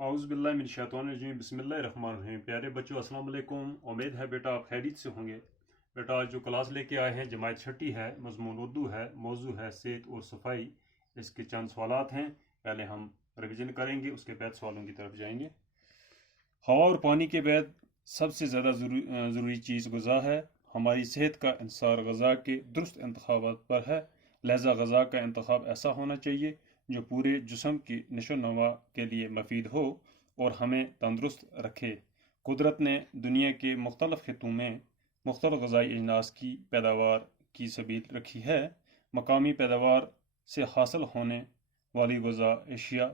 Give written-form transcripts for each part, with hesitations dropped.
औज़ुबिल्लाहिमिनश्शैतानिर्रजीम बिस्मिल्लाहिर्रहमानिर्रहीम। प्यारे बच्चों, अस्सलाम वालेकुम। उम्मीद है बेटा आप खैरियत से होंगे। बेटा आज जो क्लास लेके आए हैं जमात छठी है, मज़मून उर्दू है, मौजू है सेहत और सफाई। इसके चंद सवालात हैं, पहले हम रिवीजन करेंगे, उसके बाद सवालों की तरफ जाएंगे। हवा और पानी के बाद सबसे ज़्यादा ज़रूरी चीज़ ग़ज़ा है। हमारी सेहत का इंसार ग़ज़ा के दुरुस्त इंतखाबात पर है, लिहाजा ग़ज़ा का इंतखाब ऐसा होना चाहिए जो पूरे जिस्म की नशो नमा के लिए मफीद हो और हमें तंदुरुस्त रखे। कुदरत ने दुनिया के मुख्तलिफ़ खित्तों में मुख्तलिफ़ ग़ज़ाई अजनास की पैदावार की सबील रखी है। मकामी पैदावार से हासिल होने वाली ग़ज़ा अशिया,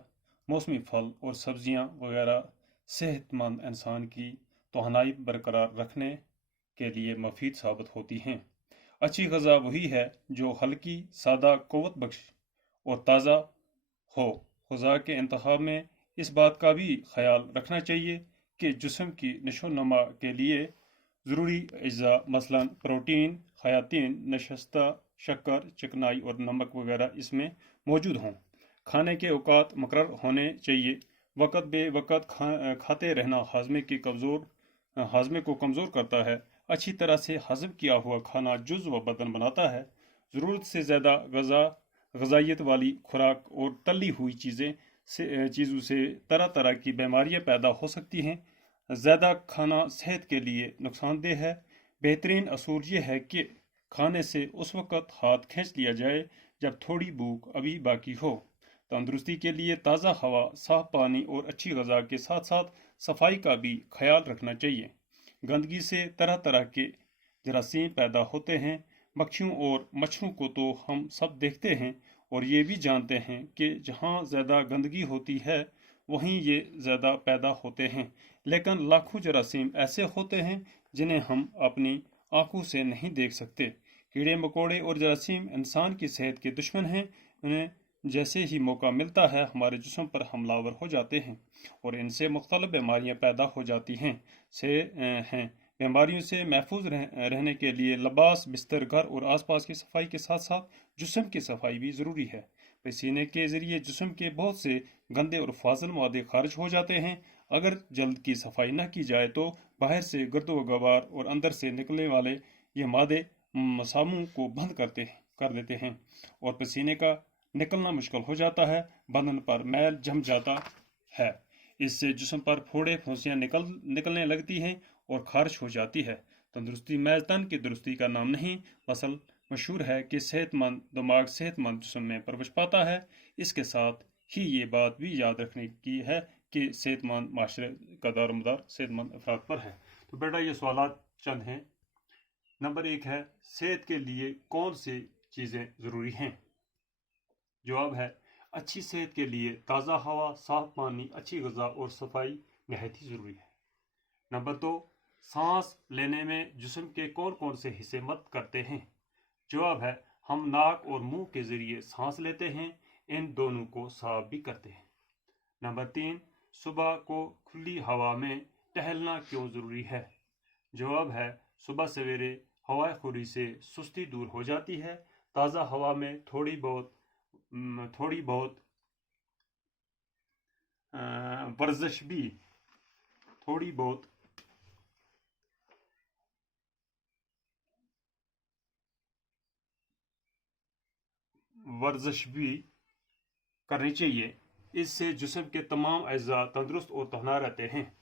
मौसमी फल और सब्ज़ियाँ वगैरह सेहतमंद इंसान की तवानाई बरकरार रखने के लिए मफीद साबित होती हैं। अच्छी ग़ज़ा वही है जो हल्की, सादा, क़ुव्वत बख्श और ताज़ा हो। ग़ज़ा के इंतखाब में इस बात का भी ख्याल रखना चाहिए कि जिस्म की नशो नमा के लिए ज़रूरी अज्जा मसलन प्रोटीन, खयातीन, नशस्ता, शक्कर, चिकनाई और नमक वगैरह इसमें मौजूद हों। खाने के औकात मुकर्रर होने चाहिए। वक़्त बे वक़्त खाते रहना हाजमे को कमज़ोर करता है। अच्छी तरह से हज़म किया हुआ खाना जुज़्व व बदन बनाता है। ज़रूरत से ज़्यादा ग़ज़ाइयत वाली खुराक और तली हुई चीज़ों से तरह तरह की बीमारियां पैदा हो सकती हैं। ज़्यादा खाना सेहत के लिए नुकसानदेह है। बेहतरीन असूल ये है कि खाने से उस वक़्त हाथ खींच लिया जाए जब थोड़ी भूख अभी बाकी हो। तंदुरुस्ती के लिए ताज़ा हवा, साफ पानी और अच्छी ग़ज़ा के साथ साथ सफाई का भी ख्याल रखना चाहिए। गंदगी से तरह तरह के जरासीम पैदा होते हैं। मक्खियों और मच्छरों को तो हम सब देखते हैं और ये भी जानते हैं कि जहाँ ज़्यादा गंदगी होती है वहीं ये ज़्यादा पैदा होते हैं। लेकिन लाखों जरासीम ऐसे होते हैं जिन्हें हम अपनी आंखों से नहीं देख सकते। कीड़े मकोड़े और जरासीम इंसान की सेहत के दुश्मन हैं। उन्हें जैसे ही मौका मिलता है हमारे जिस्म पर हमलावर हो जाते हैं और इनसे मुख्तलिफ बीमारियां पैदा हो जाती हैं। बीमारियों से महफूज रहने के लिए लिबास, बिस्तर, घर और आसपास की सफाई के साथ साथ जिस्म की सफाई भी ज़रूरी है। पसीने के ज़रिए जिस्म के बहुत से गंदे और फाजिल मादे खारिज हो जाते हैं। अगर जल्द की सफाई न की जाए तो बाहर से गर्दो गवार और अंदर से निकलने वाले ये मादे मसामों को बंद कर देते हैं और पसीने का निकलना मुश्किल हो जाता है। बदन पर मैल जम जाता है। इससे जिस्म पर फोड़े फुंसियां निकलने लगती हैं और खारिश हो जाती है। तंदुरुस्ती महज तन की दुरुस्ती का नाम नहीं, असल मशहूर है कि सेहतमंद दिमाग सेहतमंद जिस्म में प्रवेश पाता है। इसके साथ ही ये बात भी याद रखने की है कि सेहतमंद माशरे का दारोमदार सेहतमंद अफराद पर है। तो बेटा ये सवालात चंद हैं। नंबर 1 है, सेहत के लिए कौन सी चीज़ें ज़रूरी हैं? जवाब है, अच्छी सेहत के लिए ताज़ा हवा, साफ पानी, अच्छी ग़ज़ा और सफाई नहायत ही ज़रूरी है। नंबर 2, सांस लेने में जिस्म के कौन कौन से हिस्से मदद करते हैं? जवाब है, हम नाक और मुंह के ज़रिए सांस लेते हैं, इन दोनों को साफ भी करते हैं। नंबर 3, सुबह को खुली हवा में टहलना क्यों ज़रूरी है? जवाब है, सुबह सवेरे हवा खुरी से सुस्ती दूर हो जाती है। ताज़ा हवा में थोड़ी बहुत वर्जिश भी करनी चाहिए। इससे जिस्म के तमाम अज़्ज़ा तंदुरुस्त और तवाना रहते हैं।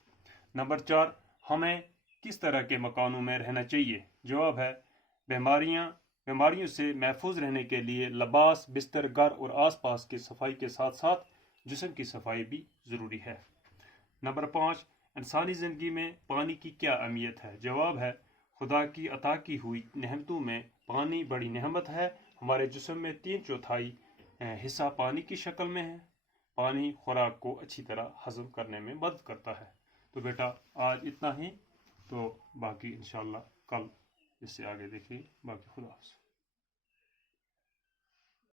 नंबर 4, हमें किस तरह के मकानों में रहना चाहिए? जवाब है, बीमारियों से महफूज रहने के लिए लिबास, बिस्तर, घर और आसपास की सफाई के साथ साथ जिस्म की सफाई भी ज़रूरी है। नंबर 5, इंसानी ज़िंदगी में पानी की क्या अहमियत है? जवाब है, खुदा की अता की हुई नेमतों में पानी बड़ी नेमत है। हमारे जिस्म में 3/4 हिस्सा पानी की शक्ल में है। पानी खुराक को अच्छी तरह हजम करने में मदद करता है। तो बेटा आज इतना ही, तो बाकी इंशाल्लाह कल इससे आगे देखेंगे। बाकी खुदा हाफ़िज़।